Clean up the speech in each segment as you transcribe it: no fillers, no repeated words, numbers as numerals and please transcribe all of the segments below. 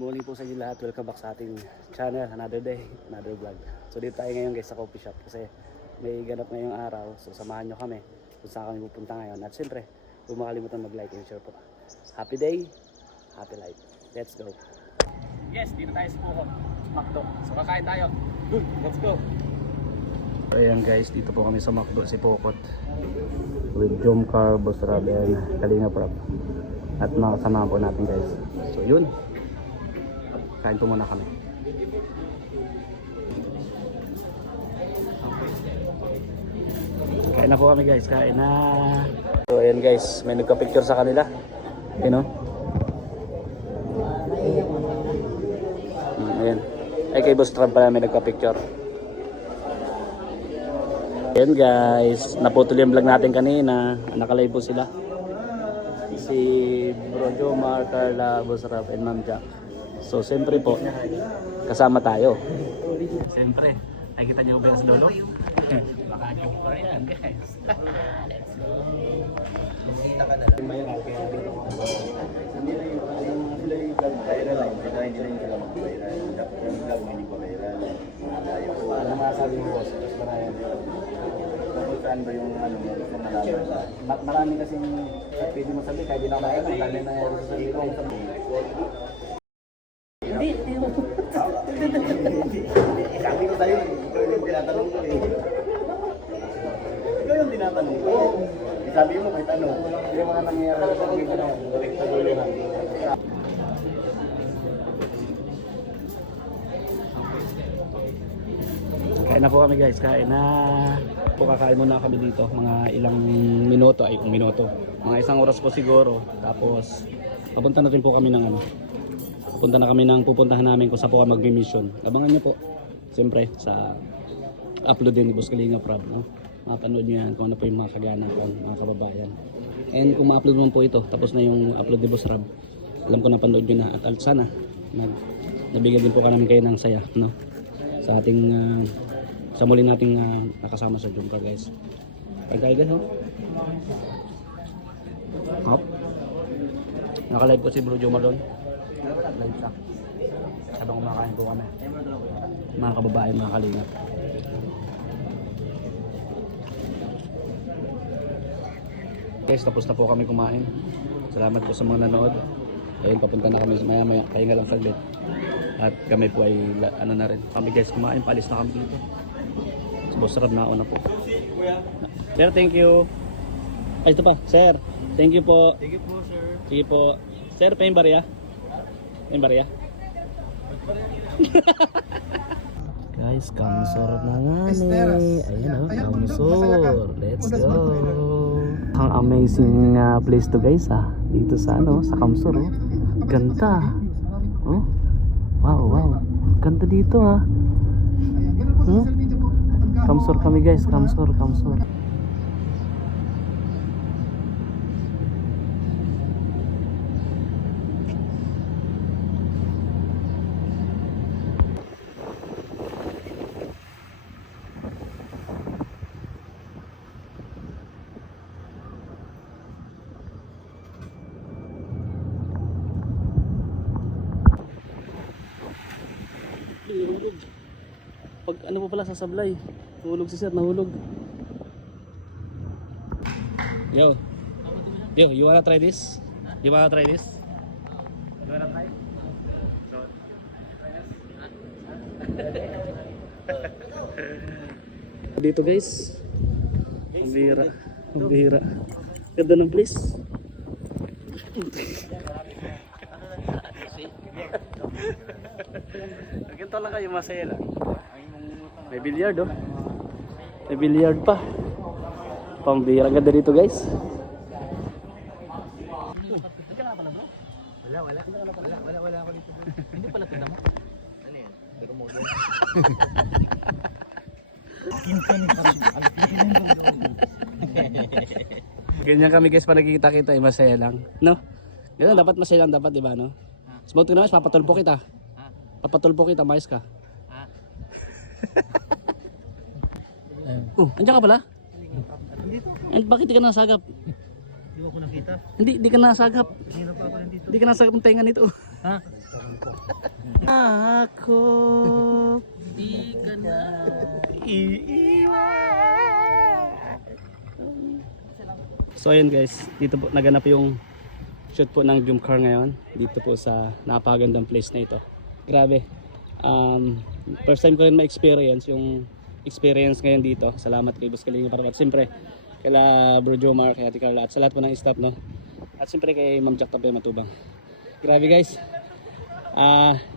Morning po sa inyo lahat. Welcome back sa ating channel. Another day, another vlog. So dito tayo ngayon guys sa coffee shop kasi may ganap ngayong araw. So samahan nyo kami kung saan kami pupunta ngayon. At siyempre, huwag makalimutan mag-like and share po. Happy day, happy life. Let's go. Yes, dito tayo sa Pukot. Macdo. So kakain tayo. Let's go. Ayan guys, dito po kami sa Macdo, si Pukot. With Jomcar, Boss Rabel, Kalinga Prab. At mga kasama po natin guys. So yun. Kain po muna kami. Kain na po kami guys. Kain na. So ayan guys. May nagka-picture sa kanila. You know? Ayan. Ay kay Boss Trump pala may nagka-picture. Ayan guys. Naputol yung vlog natin kanina. Nakalive po sila. Si Bro Jomar, Carla, Boss Rap, and Ma'am Jack. So siyempre po, kasama tayo. Siyempre, nakikita niyo ba sa dulo? Baka joke pa yan guys. Let's go. Kumita ka na lang. Hindi lang yung viral lang. Hindi lang yung vlog viral. Yung vlog hindi pa viral. Ano masasabi mo boss? Marayan yun. Saan ba yung ano mo? Marami kasing pwede mo sabi, kahit di na kaya lang. Lalo na yung sasabi ko. Hindi. Sabi ko sa'yo, ikaw yung tinatanong ko eh. Ikaw yung tinatanong ko. Sabi mo may tanong. Hindi yung mga nangyayari sa akin na direct sa dulo na. Kain na po kami guys, kain na. Kakain muna kami dito, mga ilang minuto, mga isang oras po siguro. Tapos papunta na rin po kami ng ano. Punta na kami ng pupuntahan namin kung saan po kami mag-mission. Abangan nyo po. Siyempre sa upload din ni Boss Kalinga Prab, no? Mapanood nyo yan kung ano po yung mga kagana ko, mga kababayan. And kung ma-upload mo po ito, tapos na yung upload ni Boss Rab, alam ko na panood nyo na. At sana nabigyan din po kami kayo ng saya, no? Sa ating sa muli nating nakasama sa Jomcar guys. Pagkain guys, hop. Naka-live po si Bro Jomar doon. Live siya. Habang kumakain po kami. Mga kababae, mga kalingap. Guys, tapos na po kami kumain. Salamat po sa mga nanood. Ayun, papunta na kami maya-maya. Pahinga lang saglit. At kami po ay ano na rin. Kami guys kumain, paalis na kami dito. So, Boss Rab na una po. Sir, thank you. Ay, ito pa. Sir, thank you po. Thank you po, sir. Sige po. Sir, pa yung barya? Yung barya? Guys, kamsor na nga ni. Ayan o, kamsor. Let's go. Ang amazing place to guys dito sa ano, sa Kamsor oh. Ganda. Oh. Wow, wow. Ganda dito Kamsor kami guys, Kamsor. Pag ano po pala sasablay, nahulog si sir, nahulog. Yo, you wanna try this? You wanna try this? You wanna try? Dito guys, ang bihira. Ganda ng place. Ganito lang kayo, masaya lang. May billiard May billiard pa. Pambira, ganda dito guys. Nagkala pala bro? Wala ako dito bro. Hindi pala ito damo. Ano yan? Pero mo doon. Ganyan kami guys, pa nagkikita-kita masaya lang. No? Ganyan, dapat masaya lang dapat, di ba no? Smoke na mas, papatulpo kita. Papatulpo kita, mais ka. Andiyan ka pala? And bakit di ka nasagap? Di ba ako nakita? Hindi ka nasagap. Hindi na pa ako nandito. Hindi ka nasagap ng tenga nito. Ha? Ako di ka na iiwan. So ayun guys, dito po naganap yung shoot po ng Dream Car ngayon. Dito po sa napakagandang place na ito. Grabe. First time ko rin ma-experience yung experience ngayon dito. Salamat kay Boss Kalinga para at siyempre kala Bro Jomar, kay Ate Carla at sa lahat po ng staff no. At siyempre kay Ma'am Jack Tapia Matubang. Grabe guys.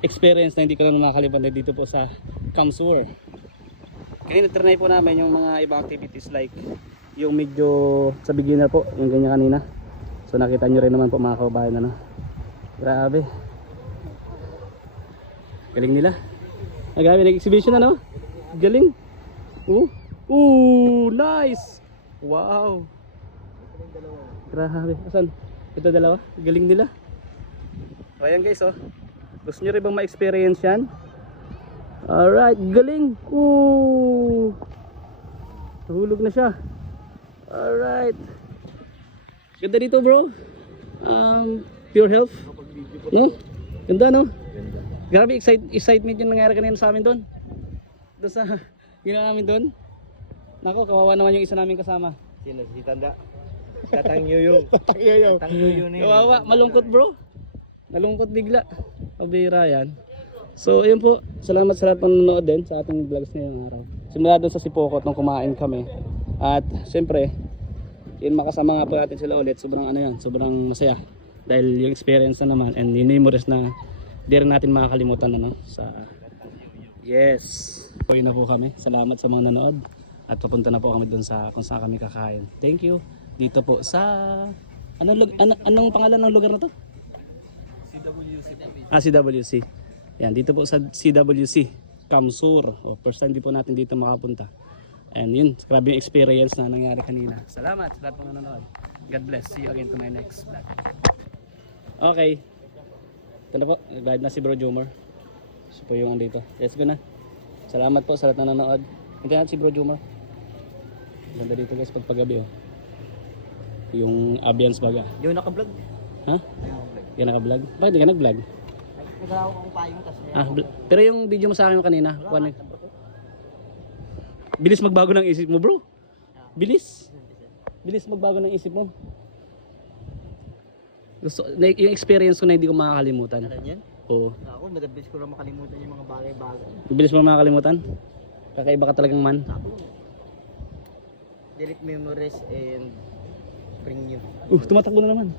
Experience na hindi ko lang makakalimutan dito po sa Kamsur. Kanina trinay po namin yung mga ibang activities like yung medyo sa beginner po, yung ganyan kanina. So nakita nyo rin naman po mga kababayan ano. Grabe. Galing nila. Grabe, nag-exhibition ano? Galing. Nice. Wow. Grabe. Asan? Ito dalawa. Galing nila. So ayan guys oh. Gusto nyo rin bang ma-experience yan? Alright, galing. Nahulog na siya. Alright. Ganda dito bro. Pure health. No? Ganda no? Grabe, excitement yung nangyari kanina sa amin doon. Doon sa ginawa namin doon. Nako, kawawa naman yung isa namin kasama. Sino? Si Tanda? Tatang Yoyo. Tatang Yoyo na yun. Kawawa, malungkot bro. Nalungkot bigla. Pabira yan. So yun po, salamat sa lahat ng nanonood din sa ating vlogs ngayong araw. Simula doon sa Sipokot nung kumain kami. At siyempre, yun makasama nga po natin sila ulit. Sobrang ano yan, sobrang masaya. Dahil yung experience na naman and yung memories na di rin natin makakalimutan ano, sa yes. Uwi na po kami. Salamat sa mga nanood. At papunta na po kami doon sa kung saan kami kakain. Thank you. Dito po sa anong pangalan ng lugar na to? CWC. Yan, dito po sa CWC Kamsur. First time din po natin dito makapunta. And yun, grabe yung experience na nangyari kanina. Salamat sa lahat ng nanonood. God bless. See you again to my next vlog. Okay. Ito na po, nag-live na si Bro Jomar. Siya po yung andito. Let's go na. Salamat po sa lahat ng nanonood. Hintayin natin si Bro Jomar. Ganda dito guys pag paggabi oh. Yung ambience baga. Yung naka-vlog. Ha? Yan naka-vlog? Bakit di ka nag-vlog? Nagalaw ko kung payong tas Pero yung video mo sa akin kanina, bilis magbago ng isip mo bro. Bilis. Bilis magbago ng isip mo. Gusto, yung experience ko na hindi ko makakalimutan. Ano yan? Oo. Ako, madabilis ko lang makalimutan yung mga bagay-bagay. Bilis mo makakalimutan? Kakaiba ka talagang man. Ako, delete memories and bring new. Tumatakbo na naman.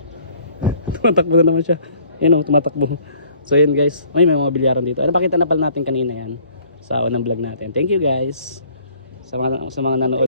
Tumatakbo na naman siya. Yan o, tumatakbo. So yan guys, may mga bilyaran dito. Ano pakita na pala natin kanina yan sa unang vlog natin. Thank you guys sa mga nanood.